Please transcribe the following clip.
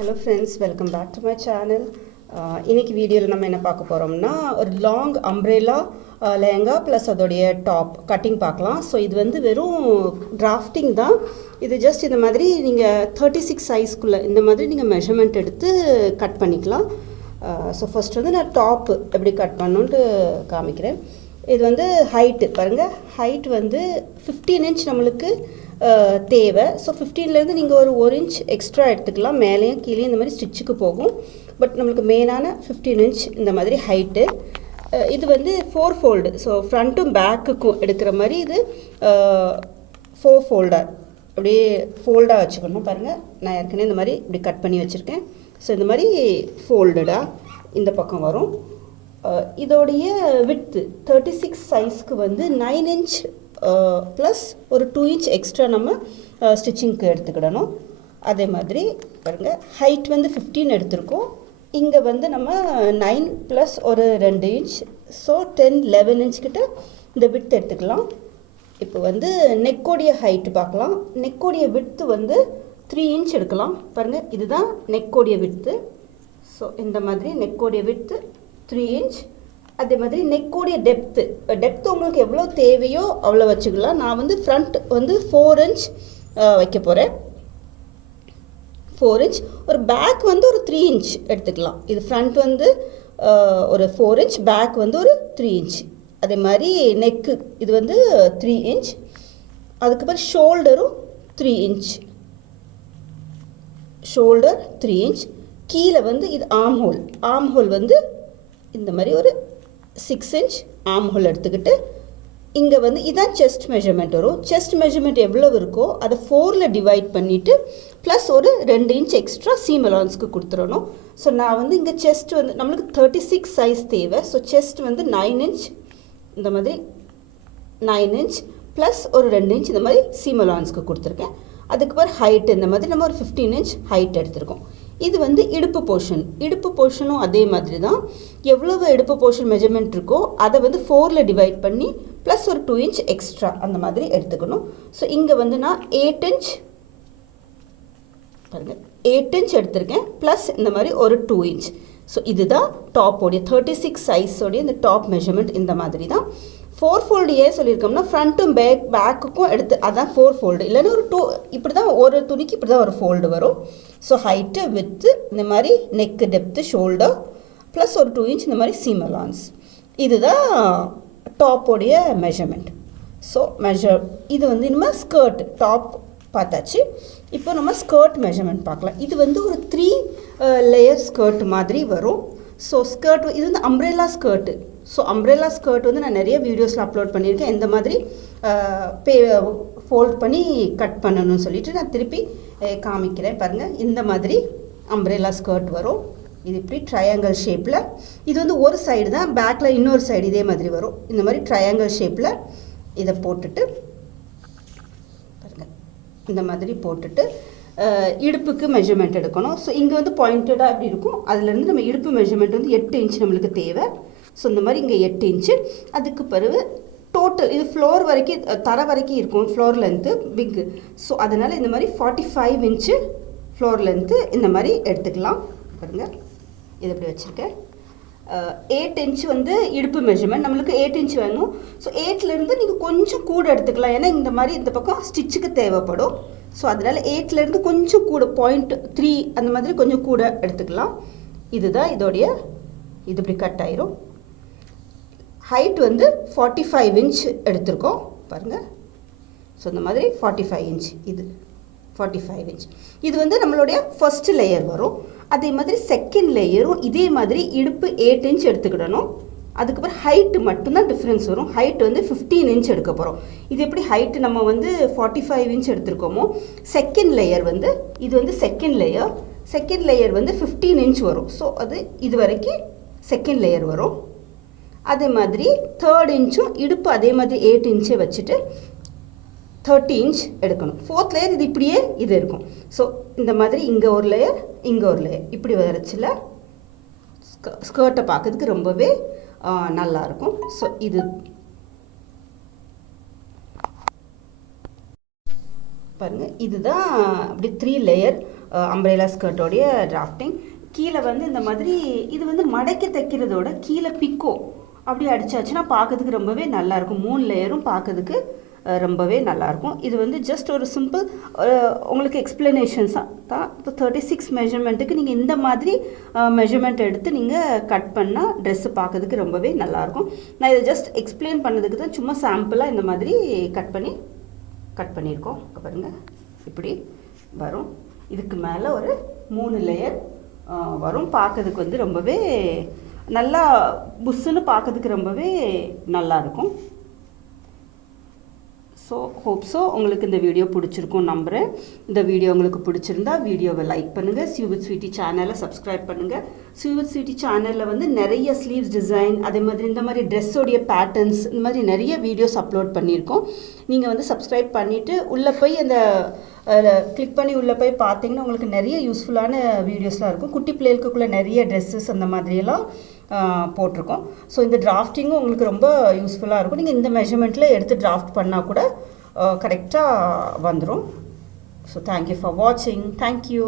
Hello friends, welcome back to my channel. இன்னைக்கு வீடியோவில் நம்ம என்ன பார்க்க போகிறோம்னா ஒரு லாங் அம்ப்ரெல்லா லெஹங்கா ப்ளஸ் அதோடைய டாப் கட்டிங் பார்க்கலாம். ஸோ இது வந்து வெறும் டிராஃப்டிங் தான். இது ஜஸ்ட் இந்த மாதிரி நீங்கள் 36 சைஸ்க்குள்ளே இந்த மாதிரி நீங்கள் மெஷர்மெண்ட் எடுத்து கட் பண்ணிக்கலாம். ஸோ ஃபஸ்ட் வந்து நான் டாப்பு எப்படி கட் பண்ணணுன்ட்டு காமிக்கிறேன். இது வந்து ஹைட்டு பாருங்கள், ஹைட் வந்து 15 இன்ச் நம்மளுக்கு தேவை. ஸோ 15லேருந்து நீங்கள் ஒரு இன்ச் எக்ஸ்ட்ரா எடுத்துக்கலாம். மேலேயும் கீழே இந்த மாதிரி ஸ்டிச்சுக்கு போகும். பட் நம்மளுக்கு மெயினான 15 இன்ச் இந்த மாதிரி ஹைட்டு. இது வந்து 4 ஃபோல்டு. ஸோ ஃப்ரண்ட்டும் பேக்குக்கும் எடுக்கிற மாதிரி இது 4 ஃபோல்டர் அப்படியே ஃபோல்டாக வச்சுக்கணும். பாருங்கள், நான் ஏற்கனவே இந்த மாதிரி இப்படி கட் பண்ணி வச்சுருக்கேன். ஸோ இந்த மாதிரி ஃபோல்டடாக இந்த பக்கம் வரும். இதோடைய விட்த்து 36 சைஸ்க்கு வந்து 9 இன்ச் ப்ளஸ் ஒரு 2 இன்ச் எக்ஸ்ட்ரா நம்ம ஸ்டிச்சிங்க்கு எடுத்துக்கிடணும். அதே மாதிரி பாருங்கள், ஹைட் வந்து 15 எடுத்திருக்கோம். இங்கே வந்து நம்ம 9 ப்ளஸ் ஒரு 2 இன்ச், ஸோ 10-11 இன்ச் கிட்ட இந்த விட்த் எடுத்துக்கலாம். இப்போ வந்து நெக்கோடைய ஹைட்டு பார்க்கலாம். நெக்கோடைய விட்த்து வந்து 3 இன்ச் எடுக்கலாம். பாருங்கள், இதுதான் நெக்கோடைய விட்த்து. ஸோ இந்த மாதிரி நெக்கோடைய விட்த்து 3 இன்ச். அதே மாதிரி நெக்கோடைய டெப்த்து உங்களுக்கு எவ்வளோ தேவையோ அவ்வளோ வச்சுக்கலாம். நான் வந்து ஃப்ரண்ட் வந்து 4 இன்ச் வைக்க போகிறேன். 4 இன்ச். ஒரு பேக் வந்து ஒரு 3 இன்ச் எடுத்துக்கலாம். இது ஃப்ரண்ட் வந்து ஒரு 4 இன்ச், பேக் வந்து ஒரு 3 இன்ச். அதே மாதிரி நெக்கு இது வந்து 3 இன்ச். அதுக்கப்புறம் ஷோல்டரும் 3 இன்ச். Shoulder 3 inch. கீழே வந்து இது ஆம் ஹோல் வந்து இந்த மாதிரி ஒரு 6 இன்ச் ஆம் ஹோல் எடுத்துக்கிட்டு இங்கே வந்து இதான் செஸ்ட் மெஷர்மெண்ட் வரும். செஸ்ட் மெஷர்மெண்ட் எவ்வளோ இருக்கோ அதை 4ல் டிவைட் பண்ணிவிட்டு ப்ளஸ் ஒரு 2 இன்ச் எக்ஸ்ட்ரா சீம் அலவன்ஸ்க்கு கொடுத்துடணும். ஸோ நான் வந்து இங்கே செஸ்ட் வந்து நம்மளுக்கு 36 சைஸ் தேவை. ஸோ செஸ்ட் வந்து 9 இன்ச் இந்த மாதிரி 9 இன்ச் ப்ளஸ் ஒரு 2 இன்ச் இந்த மாதிரி சீம் அலவன்ஸ்க்கு கொடுத்துருக்கேன். அதுக்கப்புறம் ஹைட் இந்த மாதிரி நம்ம ஒரு 15 இன்ச் ஹைட் எடுத்திருக்கோம். இது வந்து இடுப்பு போர்ஷனும் அதே மாதிரி தான். எவ்வளவு இடுப்பு போர்ஷன் மெஜர்மெண்ட் இருக்கோ அதை வந்து 4ல் டிவைட் பண்ணி ப்ளஸ் ஒரு 2 இன்ச் எக்ஸ்ட்ரா அந்த மாதிரி எடுத்துக்கணும். ஸோ இங்கே வந்து நான் 8 இன்ச் பாருங்கள் 8 இன்ச் எடுத்திருக்கேன் ப்ளஸ் இந்த மாதிரி ஒரு 2 இன்ச். ஸோ இதுதான் டாப்போடைய 36 சைஸோடைய இந்த டாப் மெஷர்மெண்ட். இந்த மாதிரி தான் 4 ஃபோல்டு ஏன் சொல்லியிருக்கோம்னா ஃப்ரண்ட்டும் பேக்குக்கும் எடுத்து அதான் 4 ஃபோல்டு. இல்லைன்னா ஒரு 2 இப்படி தான் ஒரு துணிக்கு இப்படி தான் ஒரு ஃபோல்டு வரும். ஸோ ஹைட்டு வித்து இந்த மாதிரி நெக்கு டெப்த்து ஷோல்டர் ப்ளஸ் ஒரு 2 இன்ச் இந்த மாதிரி சீம் அலான்ஸ். இதுதான் டாப்போடைய மெஷர்மெண்ட். ஸோ இது வந்து நம்ம ஸ்கர்ட் டாப் பார்த்தாச்சு. இப்போ நம்ம ஸ்கர்ட் மெஷர்மெண்ட் பார்க்கலாம். இது வந்து ஒரு 3 லேயர் ஸ்கர்ட் மாதிரி வரும். ஸோ ஸ்கர்ட் இது வந்து umbrella skirt. So umbrella skirt வந்து நான் நிறைய வீடியோஸில் அப்லோட் பண்ணியிருக்கேன். இந்த மாதிரி ஃபோல்ட் பண்ணி கட் பண்ணணும்னு சொல்லிட்டு நான் திருப்பி காமிக்கிறேன். பாருங்கள், இந்த மாதிரி அம்ப்ரெல்லா ஸ்கர்ட் வரும். இது இப்படி ட்ரையாங்கிள் ஷேப்பில். இது வந்து ஒரு சைடு தான், பேக்கில் இன்னொரு சைடு இதே மாதிரி வரும். இந்த மாதிரி ட்ரையாங்கிள் ஷேப்பில் இதை போட்டுட்டு பாருங்கள், இந்த மாதிரி போட்டுட்டு இடுப்புக்கு மெஷர்மெண்ட் எடுக்கணும். ஸோ இங்கே வந்து பாயிண்டடாக இப்படி இருக்கும். அதுலேருந்து நம்ம இடுப்பு மெஷர்மெண்ட் வந்து 8 இன்ச் நம்மளுக்கு தேவை. ஸோ இந்த மாதிரி இங்கே 8 இன்ச்சு. அதுக்கு பிறகு டோட்டல் இது ஃப்ளோர் வரைக்கும் தர வரைக்கும் இருக்கும். ஃப்ளோர் லென்த்து பிக்கு. ஸோ அதனால் இந்த மாதிரி 45 இன்ச்சு ஃப்ளோர் லென்த்து இந்த மாதிரி எடுத்துக்கலாம். பாருங்கள், இது எப்படி வச்சுருக்கேன். 8 இன்ச் வந்து இடுப்பு மெஷர்மெண்ட் நம்மளுக்கு 8 இன்ச் வேணும். ஸோ 8லேருந்து நீங்கள் கொஞ்சம் கூட எடுத்துக்கலாம். ஏன்னா இந்த மாதிரி இந்த பக்கம் ஸ்டிச்சுக்கு தேவைப்படும். ஸோ அதனால் 8லேருந்து கொஞ்சம் கூட 0.3 அந்த மாதிரி கொஞ்சம் கூட எடுத்துக்கலாம். இதுதான் இதோடைய இது இப்படி கட் ஆயிரும். ஹைட் வந்து 45 இன்ச் எடுத்திருக்கோம். பாருங்கள், ஸோ இந்த மாதிரி 45 இன்ச். இது 45 இன்ச். இது வந்து நம்மளுடைய ஃபர்ஸ்ட் லேயர் வரும். அதே மாதிரி செகண்ட் லேயரும் இதே மாதிரி இடுப்பு 8 இன்ச் எடுத்துக்கிடணும். அதுக்கப்புறம் ஹைட்டு மட்டும்தான் டிஃப்ரென்ஸ் வரும். ஹைட் வந்து 15 இன்ச் எடுக்க போகிறோம். இது எப்படி ஹைட்டு நம்ம வந்து 45 இன்ச் எடுத்திருக்கோமோ, செகண்ட் லேயர் வந்து இது வந்து செகண்ட் லேயர் வந்து 15 இன்ச் வரும். ஸோ அது இது வரைக்கும் செகண்ட் லேயர் வரும். அதே மாதிரி தேர்ட் இன்ச்சும் இடுப்பு அதே மாதிரி 8 இன்ச்சே வச்சுட்டு 30 இன்ச் எடுக்கணும். ஃபோர்த் லேயர் இது இப்படியே இது இருக்கும். ஸோ இந்த மாதிரி இங்கே ஒரு லேயர் இங்கே ஒரு லேயர் இப்படி வரைச்சில் ஸ்கர்ட்டை பார்க்கறதுக்கு ரொம்பவே நல்லாயிருக்கும். ஸோ இது பாருங்கள், இதுதான் அப்படி 3 லேயர் அம்ப்ரெல்லா ஸ்கர்ட்டோடைய டிராஃப்டிங். கீழே வந்து இந்த மாதிரி இது வந்து மடக்கி தைக்கிறதோட கீழே பிக்கோ அப்படி அடிச்சாச்சுன்னா பார்க்கறதுக்கு ரொம்பவே நல்லாயிருக்கும். 3 லேயரும் பார்க்கறதுக்கு ரொம்பவே நல்லாயிருக்கும். இது வந்து ஜஸ்ட் ஒரு சிம்பிள் உங்களுக்கு எக்ஸ்ப்ளனேஷன்ஸ் தான். 36 மெஷர்மெண்ட்டுக்கு நீங்கள் இந்த மாதிரி மெஷர்மெண்ட் எடுத்து நீங்கள் கட் பண்ணால் ட்ரெஸ்ஸு பார்க்கறதுக்கு ரொம்பவே நல்லாயிருக்கும். நான் இதை ஜஸ்ட் எக்ஸ்பிளைன் பண்ணதுக்கு தான் சும்மா சாம்பிளாக இந்த மாதிரி கட் பண்ணியிருக்கோம். பாருங்கள் இப்படி வரும். இதுக்கு மேலே ஒரு 3 லேயர் வரும். பார்க்கறதுக்கு வந்து ரொம்பவே நல்லா புஷ்ஷுன்னு பார்க்கறதுக்கு ரொம்பவே நல்லாயிருக்கும். ஸோ உங்களுக்கு இந்த வீடியோ பிடிச்சிருக்கும் நம்புகிறேன். இந்த வீடியோ உங்களுக்கு பிடிச்சிருந்தா வீடியோவை லைக் பண்ணுங்கள். ஸ்யூ வித் ஸ்வீட்டி சேனலை சப்ஸ்கிரைப் பண்ணுங்கள். ஸ்யூ வித் ஸ்வீட்டி சேனலில் வந்து நிறைய ஸ்லீவ்ஸ் டிசைன், அதே மாதிரி இந்த மாதிரி ட்ரெஸ்ஸோடைய பேட்டர்ன்ஸ், இந்த மாதிரி நிறைய வீடியோஸ் அப்லோட் பண்ணியிருக்கோம். நீங்கள் வந்து சப்ஸ்கிரைப் பண்ணிவிட்டு உள்ளே போய் அந்த கிளிக் பண்ணி உள்ளே போய் பார்த்தீங்கன்னா உங்களுக்கு நிறைய யூஸ்ஃபுல்லான வீடியோஸ்லாம் இருக்கும். குட்டி பிள்ளைகளுக்குள்ளே நிறைய ட்ரெஸ்ஸஸ் அந்த மாதிரியெல்லாம் போட்டிருக்கோம். ஸோ இந்த டிராஃப்டிங்கும் உங்களுக்கு ரொம்ப யூஸ்ஃபுல்லாக இருக்கும். நீங்கள் இந்த மெஷர்மெண்ட்டில் எடுத்து டிராஃப்ட் பண்ணால் கூட கரெக்டாக வந்துடும். ஸோ தேங்க்யூ ஃபார் வாட்சிங். தேங்க்யூ.